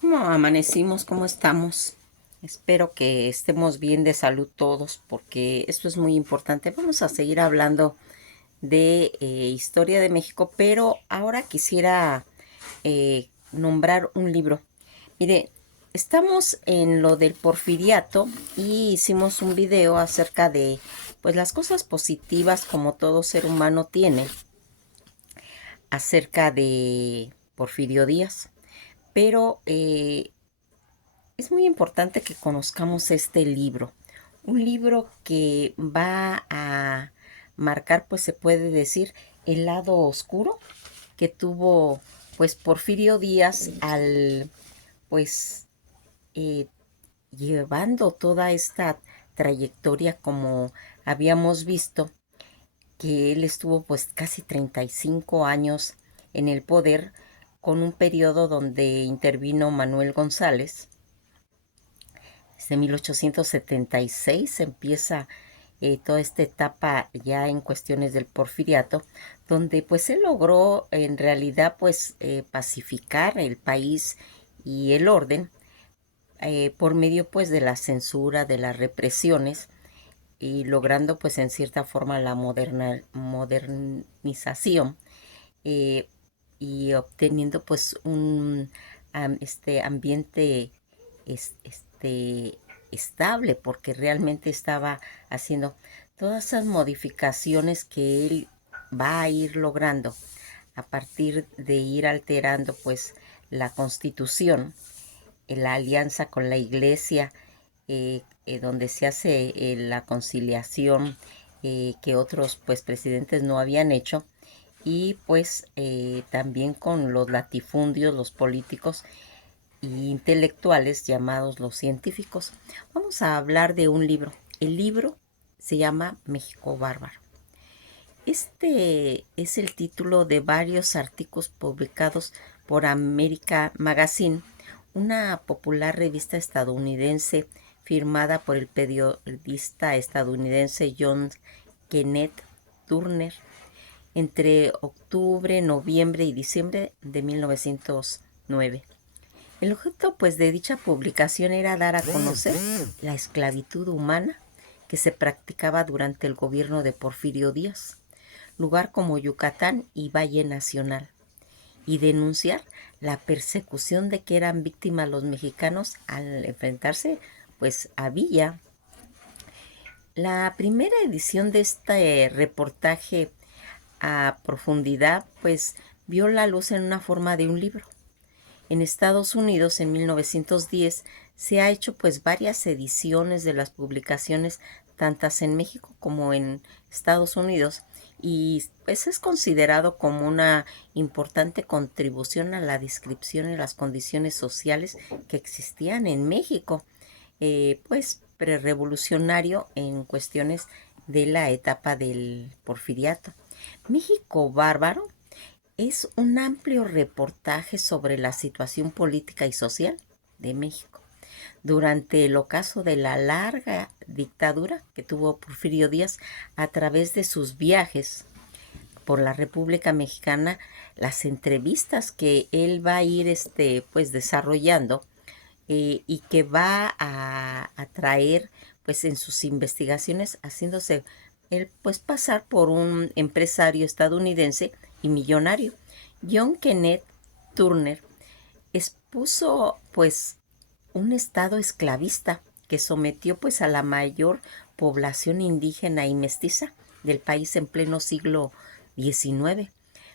¿Cómo amanecimos? ¿Cómo estamos? Espero que estemos bien de salud todos porque esto es muy importante. Vamos a seguir hablando de historia de México, pero ahora quisiera nombrar un libro. Mire, estamos en lo del porfiriato y hicimos un video acerca de pues las cosas positivas como todo ser humano tiene acerca de Porfirio Díaz. Pero es muy importante que conozcamos este libro. Un libro que va a marcar, pues se puede decir, el lado oscuro que tuvo pues Porfirio Díaz al pues eh, llevando toda esta trayectoria como habíamos visto que él estuvo pues casi 35 años en el poder con un periodo donde intervino Manuel González. Desde 1876 empieza toda esta etapa ya en cuestiones del porfiriato, donde pues él logró en realidad pues pacificar el país y el orden por medio pues de la censura, de las represiones y logrando pues en cierta forma la modernización eh, y obteniendo pues un este ambiente este estable porque realmente estaba haciendo todas esas modificaciones que él va a ir logrando a partir de ir alterando pues la constitución, la alianza con la iglesia, donde se hace la conciliación que otros pues presidentes no habían hecho y pues también con los latifundios, los políticos e intelectuales llamados los científicos. Vamos a hablar de un libro. El libro se llama México Bárbaro. Este es el título de varios artículos publicados por America Magazine, una popular revista estadounidense firmada por el periodista estadounidense John Kenneth Turner entre octubre, noviembre y diciembre de 1909. El objeto pues de dicha publicación era dar a conocer la esclavitud humana que se practicaba durante el gobierno de Porfirio Díaz, lugar como Yucatán y Valle Nacional, y denunciar la persecución de que eran víctimas los mexicanos al enfrentarse pues a Villa. La primera edición de este reportaje a profundidad pues vio la luz en una forma de un libro. En Estados Unidos en 1910 se ha hecho pues varias ediciones de las publicaciones tantas en México como en Estados Unidos y pues es considerado como una importante contribución a la descripción de las condiciones sociales que existían en México, pues prerevolucionario en cuestiones de la etapa del porfiriato. México Bárbaro es un amplio reportaje sobre la situación política y social de México durante el ocaso de la larga dictadura que tuvo Porfirio Díaz a través de sus viajes por la República Mexicana, las entrevistas que él va a ir pues desarrollando y que va a traer pues en sus investigaciones haciéndose él pues pasar por un empresario estadounidense y millonario. John Kenneth Turner expuso pues un estado esclavista que sometió pues a la mayor población indígena y mestiza del país en pleno siglo XIX.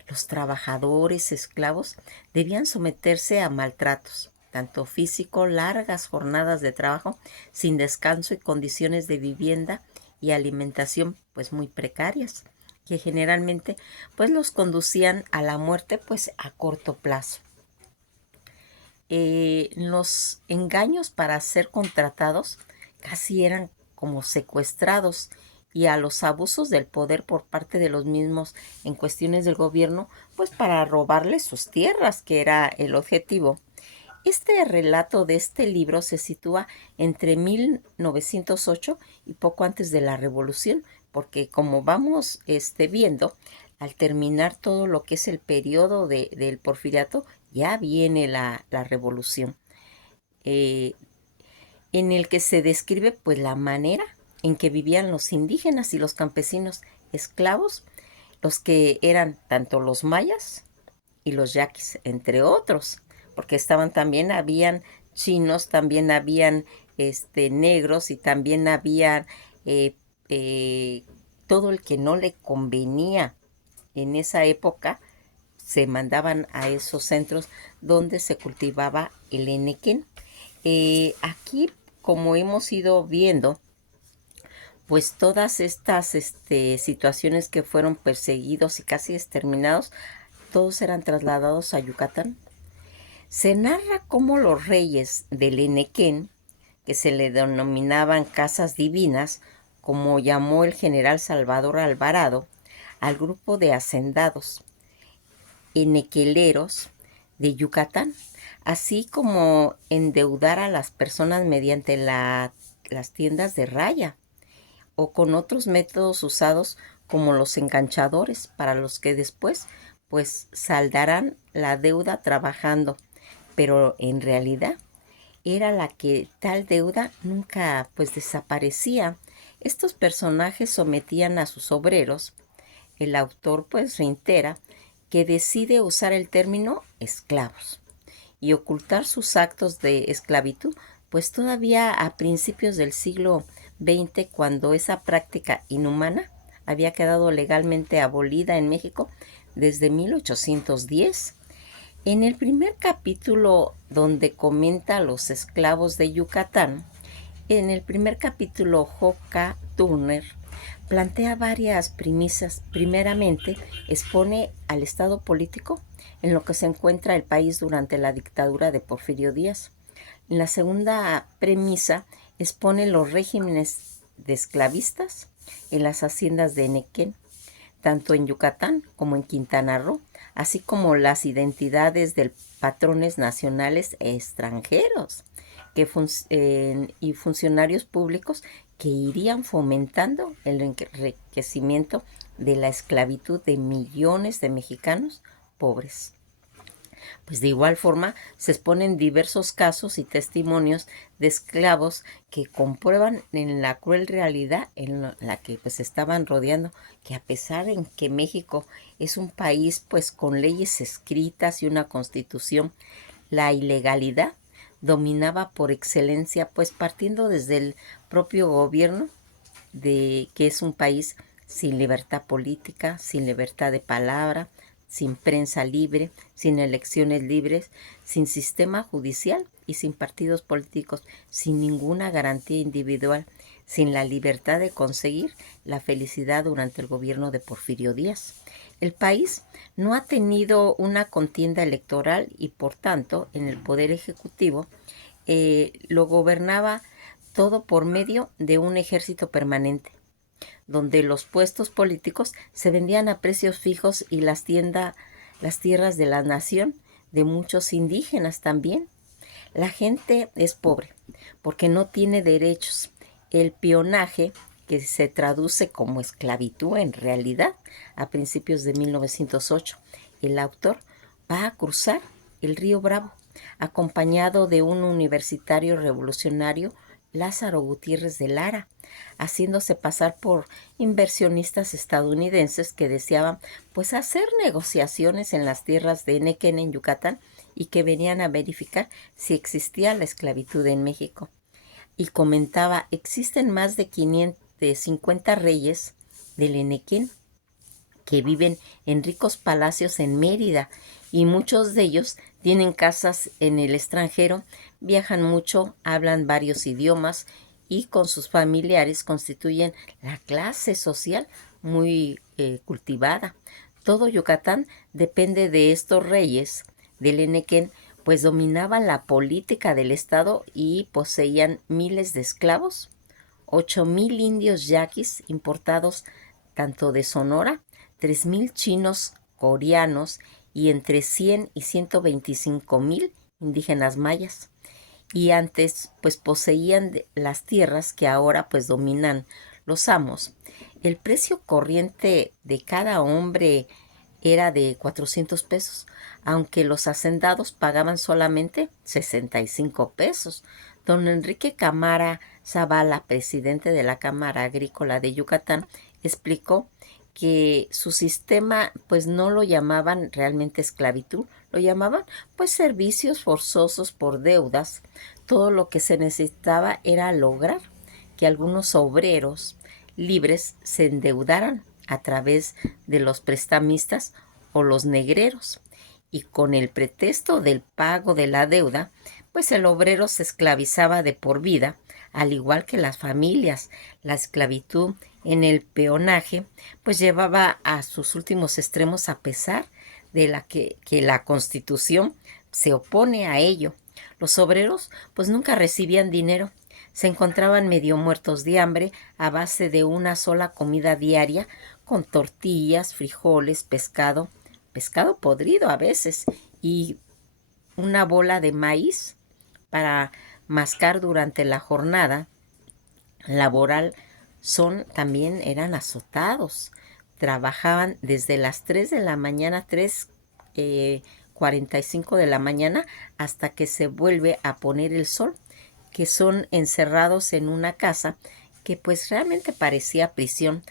Los trabajadores esclavos debían someterse a maltratos, tanto físico, largas jornadas de trabajo sin descanso y condiciones de vivienda y alimentación pues muy precarias, que generalmente pues los conducían a la muerte pues a corto plazo. Los engaños para ser contratados casi eran como secuestrados y a los abusos del poder por parte de los mismos en cuestiones del gobierno, pues para robarles sus tierras, que era el objetivo. Este relato de este libro se sitúa entre 1908 y poco antes de la Revolución, porque como vamos viendo, al terminar todo lo que es el periodo del porfiriato, ya viene la Revolución. eh, en el que se describe pues la manera en que vivían los indígenas y los campesinos esclavos, los que eran tanto los mayas y los yaquis, entre otros, porque estaban también, habían chinos, también habían negros y también había eh, eh, todo el que no le convenía en esa época, se mandaban a esos centros donde se cultivaba el enequén. Aquí, como hemos ido viendo, pues todas estas situaciones que fueron perseguidos y casi exterminados, todos eran trasladados a Yucatán. Se narra cómo los reyes del Enequén, que se le denominaban casas divinas, como llamó el general Salvador Alvarado, al grupo de hacendados enequeleros de Yucatán, así como endeudar a las personas mediante las tiendas de raya o con otros métodos usados como los enganchadores, para los que después pues saldarán la deuda trabajando, pero en realidad era la que tal deuda nunca pues desaparecía. Estos personajes sometían a sus obreros. El autor pues reitera que decide usar el término esclavos y ocultar sus actos de esclavitud, pues todavía a principios del siglo XX, cuando esa práctica inhumana había quedado legalmente abolida en México desde 1810. En el primer capítulo donde comenta a los esclavos de Yucatán, en el primer capítulo J.K. Turner plantea varias premisas. Primeramente, expone al estado político en lo que se encuentra el país durante la dictadura de Porfirio Díaz. En la segunda premisa, expone los regímenes de esclavistas en las haciendas de Enequén, tanto en Yucatán como en Quintana Roo, así como las identidades de patrones nacionales e extranjeros y funcionarios públicos que irían fomentando el enriquecimiento de la esclavitud de millones de mexicanos pobres. Pues de igual forma se exponen diversos casos y testimonios de esclavos que comprueban en la cruel realidad en la que pues estaban rodeando, que a pesar en que México es un país pues con leyes escritas y una constitución, la ilegalidad dominaba por excelencia, pues partiendo desde el propio gobierno, de que es un país sin libertad política, sin libertad de palabra, sin prensa libre, sin elecciones libres, sin sistema judicial y sin partidos políticos, sin ninguna garantía individual, sin la libertad de conseguir la felicidad durante el gobierno de Porfirio Díaz. El país no ha tenido una contienda electoral y, por tanto, en el poder ejecutivo lo gobernaba todo por medio de un ejército permanente, donde los puestos políticos se vendían a precios fijos y las tierras de la nación de muchos indígenas también. La gente es pobre porque no tiene derechos. El peonaje, que se traduce como esclavitud en realidad, a principios de 1908, el autor va a cruzar el río Bravo, acompañado de un universitario revolucionario, Lázaro Gutiérrez de Lara, haciéndose pasar por inversionistas estadounidenses que deseaban pues hacer negociaciones en las tierras de Enequén en Yucatán y que venían a verificar si existía la esclavitud en México. Y comentaba, existen más de 550 reyes del Enequén que viven en ricos palacios en Mérida y muchos de ellos tienen casas en el extranjero, viajan mucho, hablan varios idiomas y con sus familiares constituyen la clase social muy cultivada. Todo Yucatán depende de estos reyes del Enequén, pues dominaban la política del estado y poseían miles de esclavos, 8,000 indios yaquis importados tanto de Sonora, 3,000 chinos coreanos y entre 100 y 125,000 indígenas mayas. Y antes pues poseían las tierras que ahora pues dominan los amos. El precio corriente de cada hombre era de 400 pesos, aunque los hacendados pagaban solamente 65 pesos. Don Enrique Camara Zavala, presidente de la Cámara Agrícola de Yucatán, explicó que su sistema pues no lo llamaban realmente esclavitud, lo llamaban pues servicios forzosos por deudas. Todo lo que se necesitaba era lograr que algunos obreros libres se endeudaran a través de los prestamistas o los negreros, y con el pretexto del pago de la deuda, pues el obrero se esclavizaba de por vida, al igual que las familias. La esclavitud en el peonaje pues llevaba a sus últimos extremos, a pesar de que la Constitución se opone a ello. Los obreros pues nunca recibían dinero, se encontraban medio muertos de hambre a base de una sola comida diaria, con tortillas, frijoles, pescado, pescado podrido a veces, y una bola de maíz para mascar durante la jornada laboral. También eran azotados. Trabajaban desde las 3 de la mañana, 3:45 de la mañana, hasta que se vuelve a poner el sol, que son encerrados en una casa que pues realmente parecía prisión.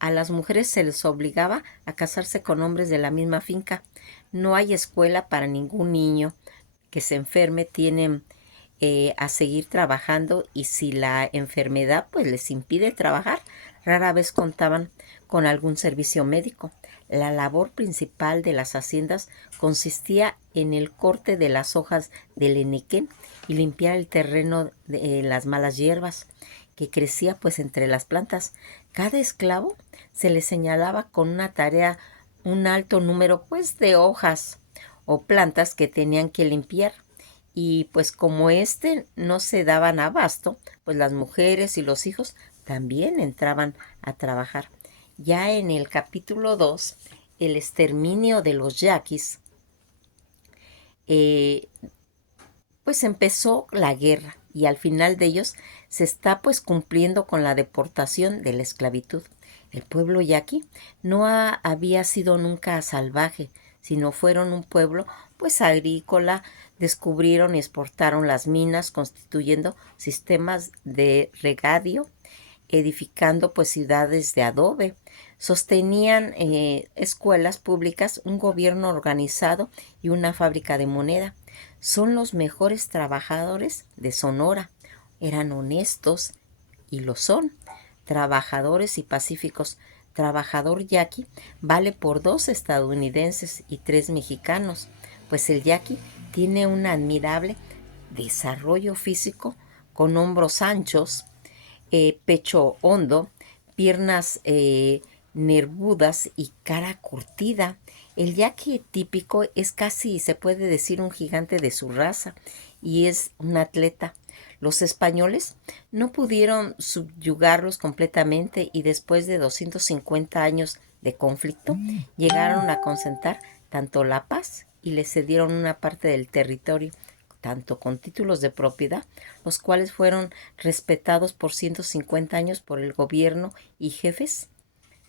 A las mujeres se les obligaba a casarse con hombres de la misma finca. No hay escuela para ningún niño que se enferme, tienen a seguir trabajando, y si la enfermedad pues les impide trabajar, rara vez contaban con algún servicio médico. La labor principal de las haciendas consistía en el corte de las hojas del enequén y limpiar el terreno de las malas hierbas que crecía pues entre las plantas. Cada esclavo se le señalaba con una tarea, un alto número pues de hojas o plantas que tenían que limpiar, y pues como no se daban abasto, pues las mujeres y los hijos también entraban a trabajar. Ya en el capítulo 2, el exterminio de los yaquis, eh, pues empezó la guerra, y al final de ellos se está pues cumpliendo con la deportación de la esclavitud. El pueblo yaqui no había sido nunca salvaje, sino fueron un pueblo pues agrícola. Descubrieron y exportaron las minas, constituyendo sistemas de regadío, edificando pues ciudades de adobe. Sostenían escuelas públicas, un gobierno organizado y una fábrica de moneda. Son los mejores trabajadores de Sonora. Eran honestos, y lo son, trabajadores y pacíficos. Trabajador yaqui vale por 2 estadounidenses y 3 mexicanos, pues el yaqui tiene un admirable desarrollo físico, con hombros anchos, pecho hondo, piernas nervudas y cara curtida. El yaqui típico es casi, se puede decir, un gigante de su raza, y es un atleta. Los españoles no pudieron subyugarlos completamente, y después de 250 años de conflicto llegaron a concertar tanto la paz y le cedieron una parte del territorio, tanto con títulos de propiedad, los cuales fueron respetados por 150 años por el gobierno y jefes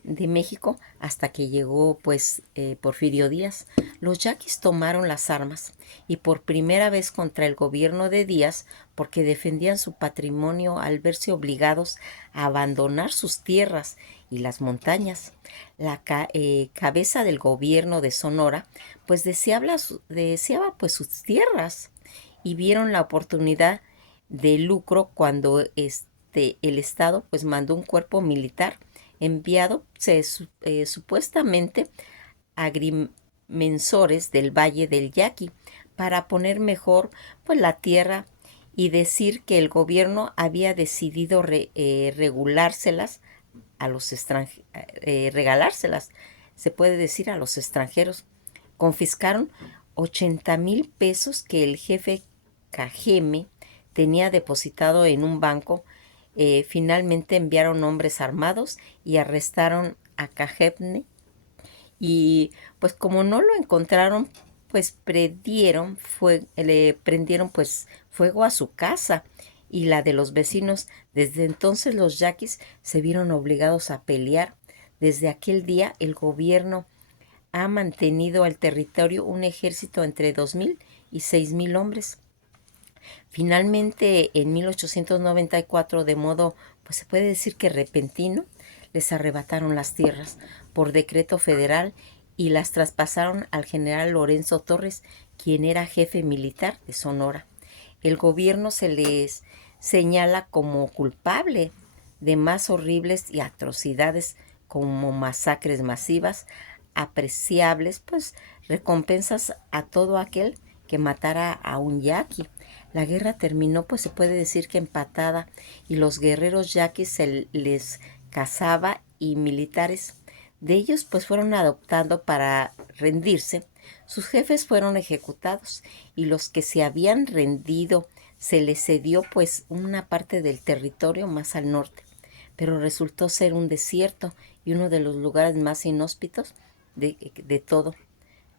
de México, hasta que llegó pues Porfirio Díaz. Los yaquis tomaron las armas, y por primera vez contra el gobierno de Díaz, porque defendían su patrimonio al verse obligados a abandonar sus tierras y las montañas. La cabeza del gobierno de Sonora pues deseaba pues sus tierras, y vieron la oportunidad de lucro cuando el Estado pues mandó un cuerpo militar enviado supuestamente agrimensores del Valle del Yaqui, para poner mejor pues la tierra, y decir que el gobierno había decidido regulárselas a los regalárselas, se puede decir, a los extranjeros. Confiscaron 80,000 pesos que el jefe Cajeme tenía depositado en un banco. Finalmente enviaron hombres armados y arrestaron a Cajeme, y pues como no lo encontraron, pues le prendieron pues fuego a su casa y la de los vecinos. Desde entonces los yaquis se vieron obligados a pelear. Desde aquel día el gobierno ha mantenido al territorio un ejército entre 2,000 y 6,000 hombres. Finalmente, en 1894, de modo, pues se puede decir que repentino, les arrebataron las tierras por decreto federal y las traspasaron al general Lorenzo Torres, quien era jefe militar de Sonora. El gobierno se les señala como culpable de más horribles y atrocidades como masacres masivas, apreciables, pues recompensas a todo aquel que matara a un yaqui. La guerra terminó, pues se puede decir que empatada, y los guerreros yaquis se les cazaba y militares de ellos pues fueron adoptando para rendirse. Sus jefes fueron ejecutados y los que se habían rendido se les cedió pues una parte del territorio más al norte, pero resultó ser un desierto y uno de los lugares más inhóspitos de todo,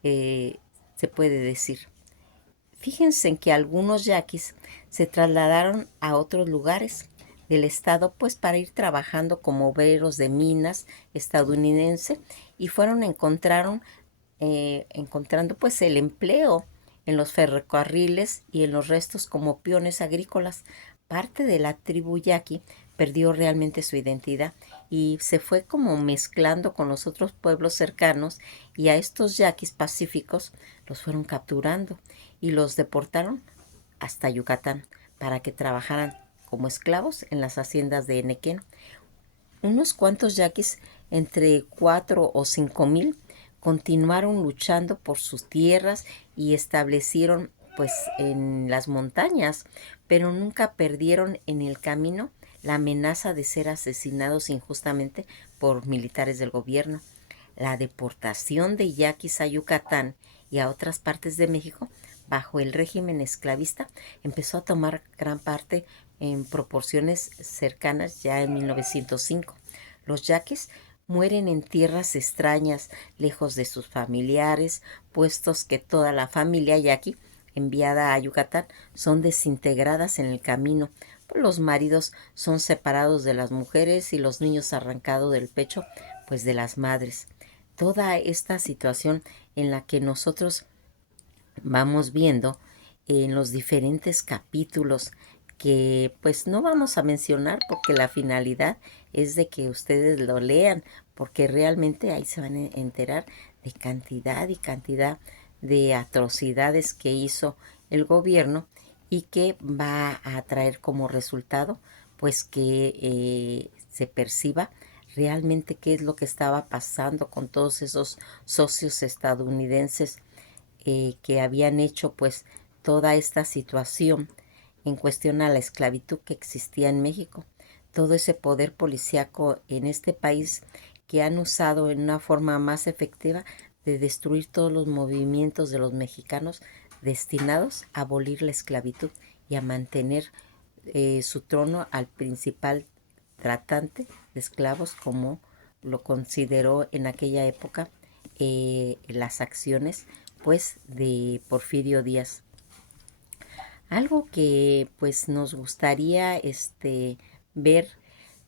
eh, se puede decir. Fíjense en que algunos yaquis se trasladaron a otros lugares del estado pues para ir trabajando como obreros de minas estadounidense y fueron encontrando pues el empleo en los ferrocarriles y en los restos como peones agrícolas. Parte de la tribu yaqui perdió realmente su identidad y se fue como mezclando con los otros pueblos cercanos, y a estos yaquis pacíficos los fueron capturando y los deportaron hasta Yucatán para que trabajaran como esclavos en las haciendas de Enequén. Unos cuantos yaquis, entre 4 o 5,000, continuaron luchando por sus tierras y establecieron pues en las montañas, pero nunca perdieron en el camino la amenaza de ser asesinados injustamente por militares del gobierno. La deportación de yaquis a Yucatán y a otras partes de México bajo el régimen esclavista empezó a tomar gran parte en proporciones cercanas ya en 1905. Los yaquis mueren en tierras extrañas, lejos de sus familiares, puestos que toda la familia yaqui enviada a Yucatán son desintegradas en el camino. Los maridos son separados de las mujeres y los niños arrancados del pecho pues de las madres. Toda esta situación en la que nosotros vamos viendo en los diferentes capítulos, que pues no vamos a mencionar porque la finalidad es de que ustedes lo lean, porque realmente ahí se van a enterar de cantidad y cantidad de atrocidades que hizo el gobierno y que va a traer como resultado pues que se perciba realmente qué es lo que estaba pasando con todos esos socios estadounidenses que habían hecho pues toda esta situación en cuestión a la esclavitud que existía en México. Todo ese poder policíaco en este país que han usado en una forma más efectiva de destruir todos los movimientos de los mexicanos destinados a abolir la esclavitud y a mantener su trono al principal tratante de esclavos, como lo consideró en aquella época las acciones pues de Porfirio Díaz. Algo que pues nos gustaría ver,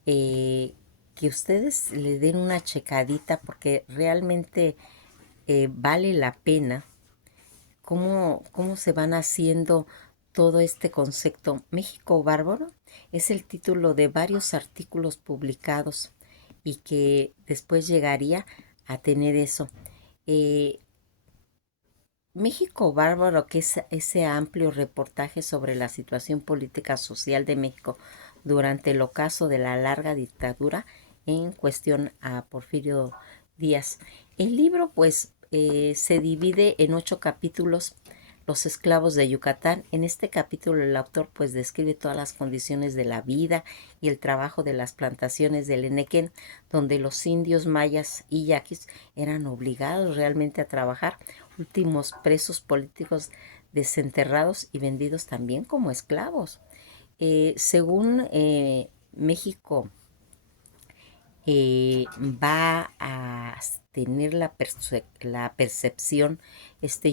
que ustedes le den una checadita porque realmente vale la pena cómo se van haciendo todo este concepto. México Bárbaro es el título de varios artículos publicados y que después llegaría a tener eso. Eh, México Bárbaro, que es ese amplio reportaje sobre la situación política social de México durante el ocaso de la larga dictadura en cuestión a Porfirio Díaz. El libro pues se divide en 8 capítulos. Los esclavos de Yucatán. En este capítulo el autor pues describe todas las condiciones de la vida y el trabajo de las plantaciones del Enequén, donde los indios mayas y yaquis eran obligados realmente a trabajar, últimos presos políticos desenterrados y vendidos también como esclavos. Según México va a tener la percepción,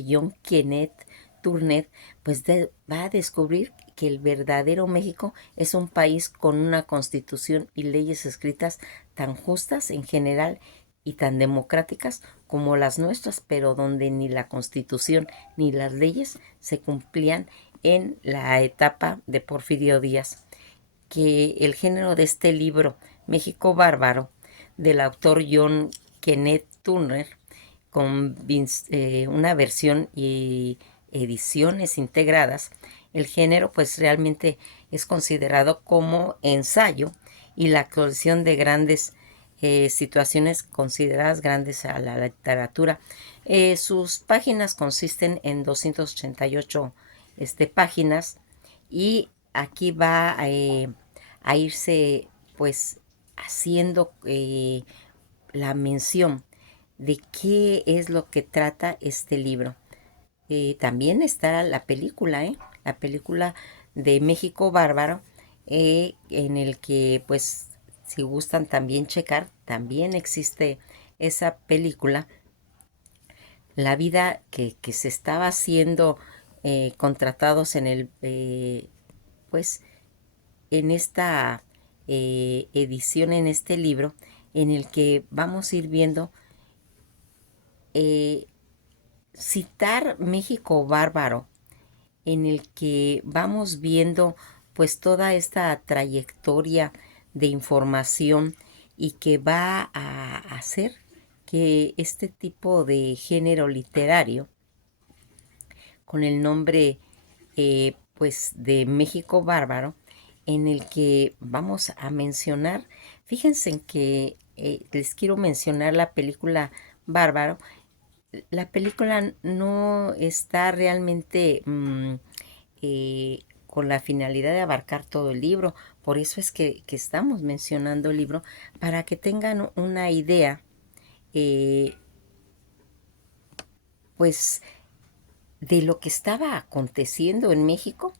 John Kenneth Turnet, pues va a descubrir que el verdadero México es un país con una constitución y leyes escritas tan justas en general y tan democráticas como las nuestras, pero donde ni la Constitución ni las leyes se cumplían en la etapa de Porfirio Díaz. Que el género de este libro, México Bárbaro, del autor John Kenneth Turner, con una versión y ediciones integradas, el género pues realmente es considerado como ensayo y la colección de grandes situaciones consideradas grandes a la literatura. Sus páginas consisten en 288 páginas y aquí va a irse pues haciendo la mención de qué es lo que trata este libro. También está la película, la película de México Bárbaro, en el que pues si gustan también checar, también existe esa película, la vida que se estaba haciendo contratados en el pues en esta edición, en este libro, en el que vamos a ir viendo citar México Bárbaro, en el que vamos viendo pues toda esta trayectoria de información y que va a hacer que este tipo de género literario con el nombre pues de México Bárbaro, en el que vamos a mencionar, fíjense en que les quiero mencionar la película Bárbaro. La película no está realmente con la finalidad de abarcar todo el libro, por eso es que estamos mencionando el libro, para que tengan una idea pues de lo que estaba aconteciendo en México,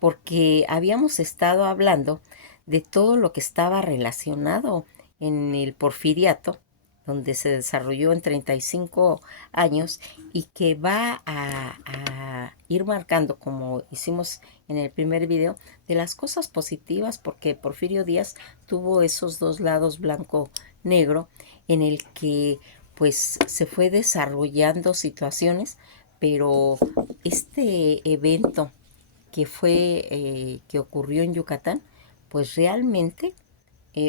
porque habíamos estado hablando de todo lo que estaba relacionado en el porfiriato, donde se desarrolló en 35 años y que va a ir marcando, como hicimos en el primer video, de las cosas positivas, porque Porfirio Díaz tuvo esos dos lados blanco-negro en el que pues se fue desarrollando situaciones, pero este evento que ocurrió en Yucatán, pues realmente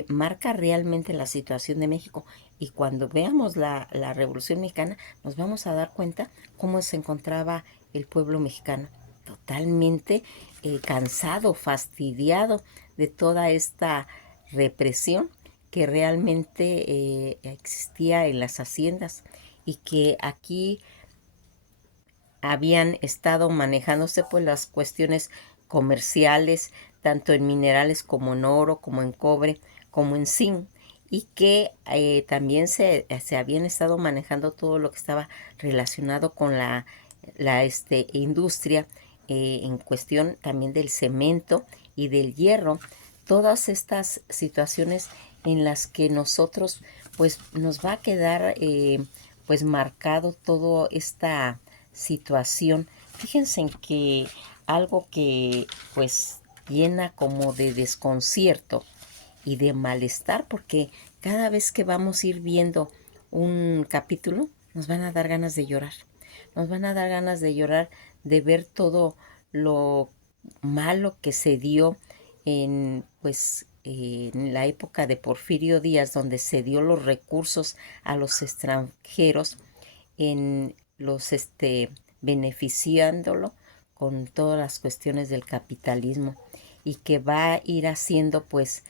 marca realmente la situación de México. Y cuando veamos la Revolución Mexicana, nos vamos a dar cuenta cómo se encontraba el pueblo mexicano, totalmente cansado, fastidiado de toda esta represión que realmente existía en las haciendas y que aquí habían estado manejándose pues las cuestiones comerciales, tanto en minerales como en oro, como en cobre, como en zinc, y que también se habían estado manejando todo lo que estaba relacionado con la industria en cuestión también del cemento y del hierro, todas estas situaciones en las que nosotros pues nos va a quedar pues marcado toda esta situación. Fíjense en que algo que pues llena como de desconcierto y de malestar, porque cada vez que vamos a ir viendo un capítulo nos van a dar ganas de llorar, nos van a dar ganas de llorar, de ver todo lo malo que se dio en pues en la época de Porfirio Díaz, donde se dio los recursos a los extranjeros, en los beneficiándolo con todas las cuestiones del capitalismo, y que va a ir haciendo pues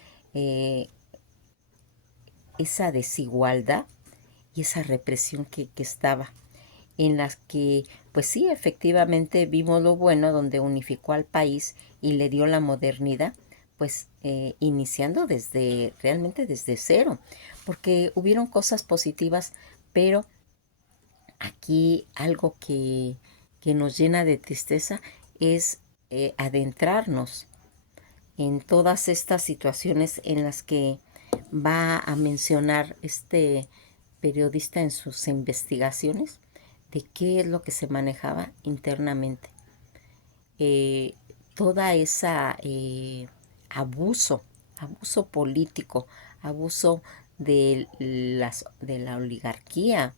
esa desigualdad y esa represión que estaba, en las que pues sí, efectivamente vimos lo bueno, donde unificó al país y le dio la modernidad, pues iniciando desde realmente desde cero, porque hubieron cosas positivas, pero aquí algo que nos llena de tristeza es adentrarnos en todas estas situaciones en las que va a mencionar este periodista en sus investigaciones, de qué es lo que se manejaba internamente. Eh, Toda esa abuso político, abuso de la oligarquía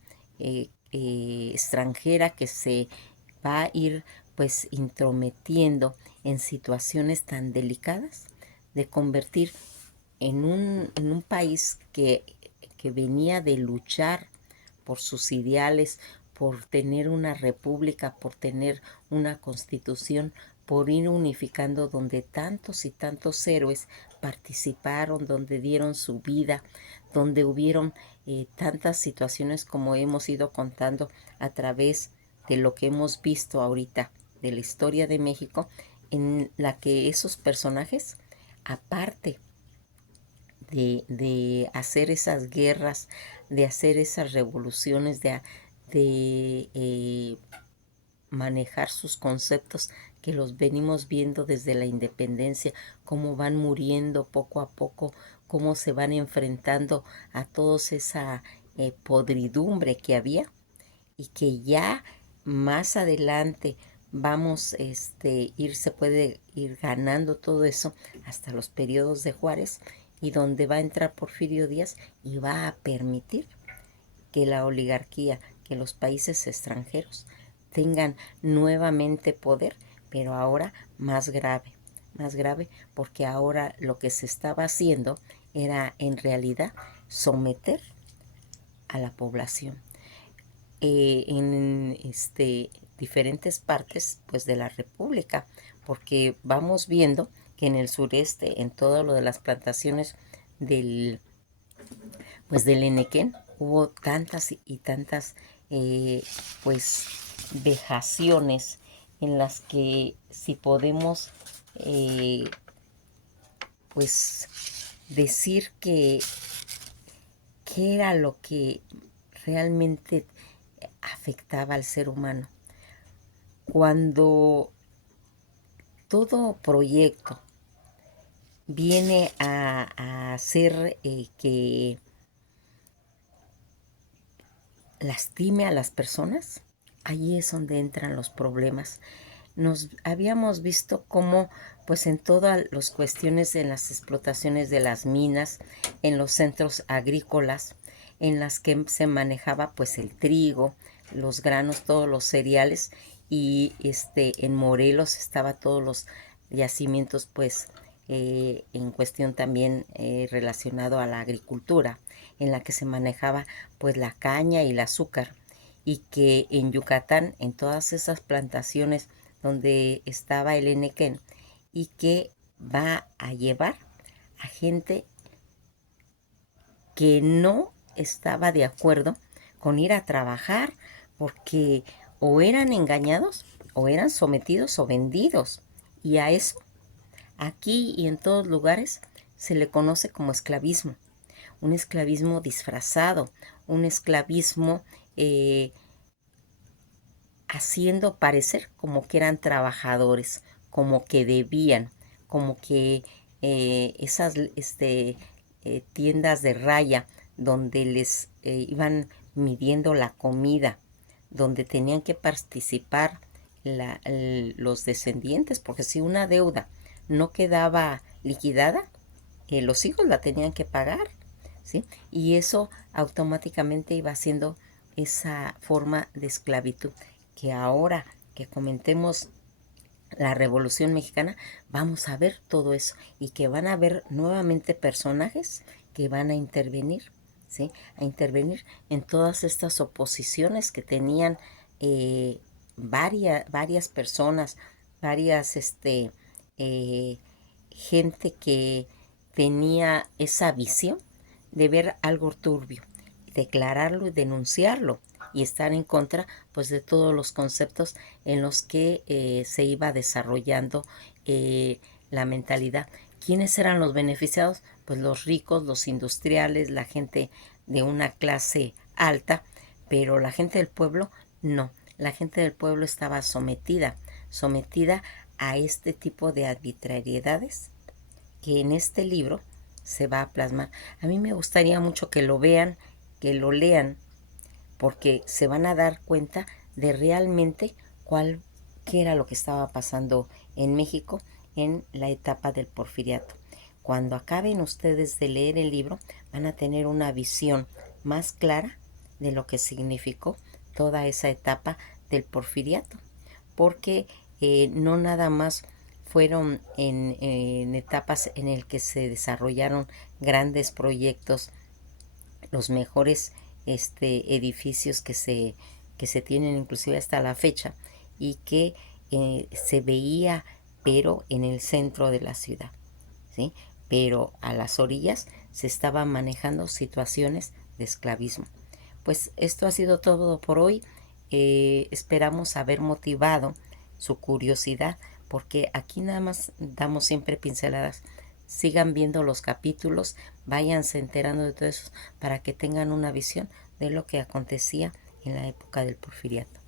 extranjera que se va a ir pues intrometiendo en situaciones tan delicadas, de convertir en un país que venía de luchar por sus ideales, por tener una república, por tener una constitución, por ir unificando donde tantos y tantos héroes participaron, donde dieron su vida, donde hubieron tantas situaciones como hemos ido contando a través de lo que hemos visto ahorita de la historia de México, en la que esos personajes, aparte de hacer esas guerras, de hacer esas revoluciones, de manejar sus conceptos que los venimos viendo desde la independencia, cómo van muriendo poco a poco, cómo se van enfrentando a toda esa podridumbre que había y que ya más adelante vamos se puede ir ganando todo eso hasta los periodos de Juárez, y donde va a entrar Porfirio Díaz y va a permitir que la oligarquía, que los países extranjeros tengan nuevamente poder, pero ahora más grave, porque ahora lo que se estaba haciendo era en realidad someter a la población en diferentes partes pues de la República, porque vamos viendo que en el sureste, en todo lo de las plantaciones del pues del Enequén, hubo tantas y tantas pues vejaciones en las que, si podemos pues decir que qué era lo que realmente afectaba al ser humano. Cuando todo proyecto viene a hacer que lastime a las personas, ahí es donde entran los problemas. Nos habíamos visto cómo pues en todas las cuestiones de las explotaciones de las minas, en los centros agrícolas, en las que se manejaba pues el trigo, los granos, todos los cereales, y en Morelos estaba todos los yacimientos pues en cuestión también relacionado a la agricultura, en la que se manejaba pues la caña y el azúcar, y que en Yucatán, en todas esas plantaciones donde estaba el Enequén, y que va a llevar a gente que no estaba de acuerdo con ir a trabajar, porque o eran engañados, o eran sometidos o vendidos. Y a eso, aquí y en todos lugares, se le conoce como esclavismo. Un esclavismo disfrazado, un esclavismo haciendo parecer como que eran trabajadores, como que debían, como que esas tiendas de raya donde les iban midiendo la comida, donde tenían que participar los descendientes, porque si una deuda no quedaba liquidada, los hijos la tenían que pagar, ¿sí? Y eso automáticamente iba haciendo esa forma de esclavitud, que ahora que comentemos la Revolución Mexicana, vamos a ver todo eso, y que van a haber nuevamente personajes que van a intervenir, ¿sí? A intervenir en todas estas oposiciones que tenían varias personas, varias gente que tenía esa visión de ver algo turbio, declararlo y denunciarlo, y estar en contra pues de todos los conceptos en los que se iba desarrollando la mentalidad. ¿Quiénes eran los beneficiados? Pues los ricos, los industriales, la gente de una clase alta, pero la gente del pueblo no. La gente del pueblo estaba sometida a este tipo de arbitrariedades que en este libro se va a plasmar. A mí me gustaría mucho que lo vean, que lo lean, porque se van a dar cuenta de realmente qué era lo que estaba pasando en México en la etapa del porfiriato. cuando acaben ustedes de leer el libro, van a tener una visión más clara de lo que significó toda esa etapa del porfiriato, porque no nada más fueron en etapas en el que se desarrollaron grandes proyectos, los mejores edificios que se tienen inclusive hasta la fecha, y que se veía pero en el centro de la ciudad, ¿sí? Pero a las orillas se estaban manejando situaciones de esclavismo. Pues esto ha sido todo por hoy. Esperamos haber motivado su curiosidad, porque aquí nada más damos siempre pinceladas. Sigan viendo los capítulos, váyanse enterando de todo eso para que tengan una visión de lo que acontecía en la época del porfiriato.